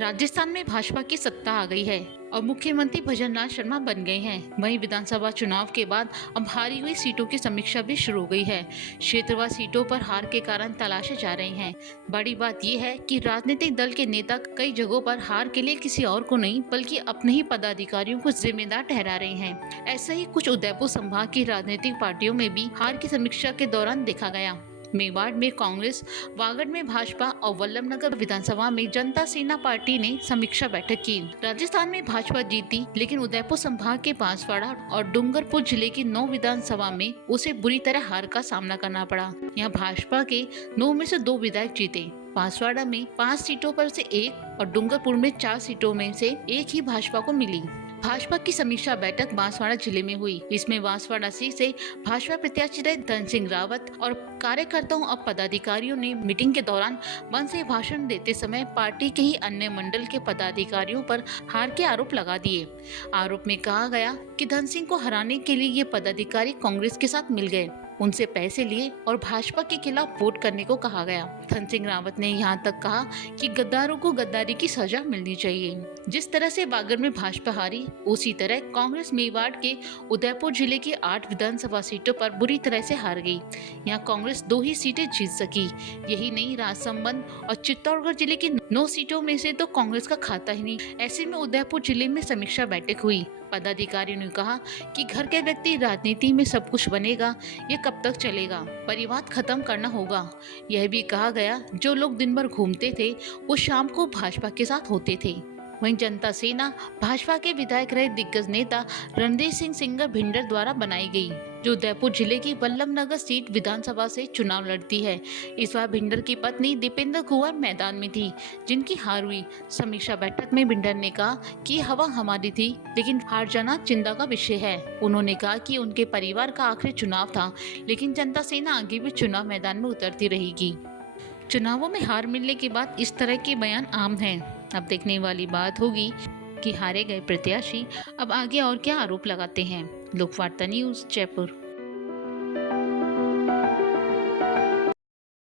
राजस्थान में भाजपा की सत्ता आ गई है और मुख्यमंत्री भजनलाल शर्मा बन गए हैं। वहीं विधानसभा चुनाव के बाद अब हारी हुई सीटों की समीक्षा भी शुरू हो गई है। क्षेत्रवार सीटों पर हार के कारण तलाशे जा रहे हैं। बड़ी बात यह है कि राजनीतिक दल के नेता कई जगहों पर हार के लिए किसी और को नहीं बल्कि अपने ही पदाधिकारियों को जिम्मेदार ठहरा रहे हैं। ऐसा ही कुछ उदयपुर संभाग की राजनीतिक पार्टियों में भी हार की समीक्षा के दौरान देखा गया। मेवाड़ में कांग्रेस, वागड़ में भाजपा और वल्लभनगर विधानसभा में जनता सेना पार्टी ने समीक्षा बैठक की। राजस्थान में भाजपा जीती, लेकिन उदयपुर संभाग के बांसवाड़ा और डूंगरपुर जिले की 9 विधानसभा में उसे बुरी तरह हार का सामना करना पड़ा। यहाँ भाजपा के 9 में से 2 विधायक जीते। बांसवाड़ा में 5 सीटों पर से 1 और डूंगरपुर में 4 सीटों में से 1 ही भाजपा को मिली। भाजपा की समीक्षा बैठक बांसवाड़ा जिले में हुई। इसमें बांसवाड़ा सीट से भाजपा प्रत्याशी रहे धन सिंह रावत और कार्यकर्ताओं और पदाधिकारियों ने मीटिंग के दौरान मंच से भाषण देते समय पार्टी के ही अन्य मंडल के पदाधिकारियों पर हार के आरोप लगा दिए। आरोप में कहा गया कि धन सिंह को हराने के लिए ये पदाधिकारी कांग्रेस के साथ मिल गए, उनसे पैसे लिए और भाजपा के खिलाफ वोट करने को कहा गया। धन सिंह रावत ने यहाँ तक कहा कि गद्दारों को गद्दारी की सजा मिलनी चाहिए। जिस तरह से वागड़ में भाजपा हारी, उसी तरह कांग्रेस मेवाड़ के उदयपुर जिले की 8 विधानसभा सीटों पर बुरी तरह से हार गई। यहाँ कांग्रेस 2 ही सीटें जीत सकी। यही नहीं, राजसमंद और चित्तौड़गढ़ जिले की 9 सीटों में से तो कांग्रेस का खाता ही नहीं। ऐसे में उदयपुर जिले में समीक्षा बैठक हुई। पदाधिकारियों ने कहा कि घर के व्यक्ति राजनीति में सब कुछ बनेगा, ये कब तक चलेगा, परिवार खत्म करना होगा। यह भी कहा गया जो लोग दिन भर घूमते थे वो शाम को भाजपा के साथ होते थे। वहीं जनता सेना भाजपा के विधायक रहे दिग्गज नेता रणधीर सिंह सिंगर भिंडर द्वारा बनाई गई, जो उदयपुर जिले की वल्लभनगर सीट विधानसभा से चुनाव लड़ती है। इस बार भिंडर की पत्नी दीपेंद्र कुंवर मैदान में थी, जिनकी हार हुई। समीक्षा बैठक में भिंडर ने कहा कि हवा हमारी थी, लेकिन हार जाना चिंता का विषय है। उन्होंने कहा कि उनके परिवार का आखिरी चुनाव था, लेकिन जनता सेना आगे भी चुनाव मैदान में उतरती रहेगी। चुनावों में हार मिलने के बाद इस तरह के बयान आम हैं। अब देखने वाली बात होगी कि हारे गए प्रत्याशी अब आगे और क्या आरोप लगाते हैं। लोकवार्ता न्यूज़, जयपुर।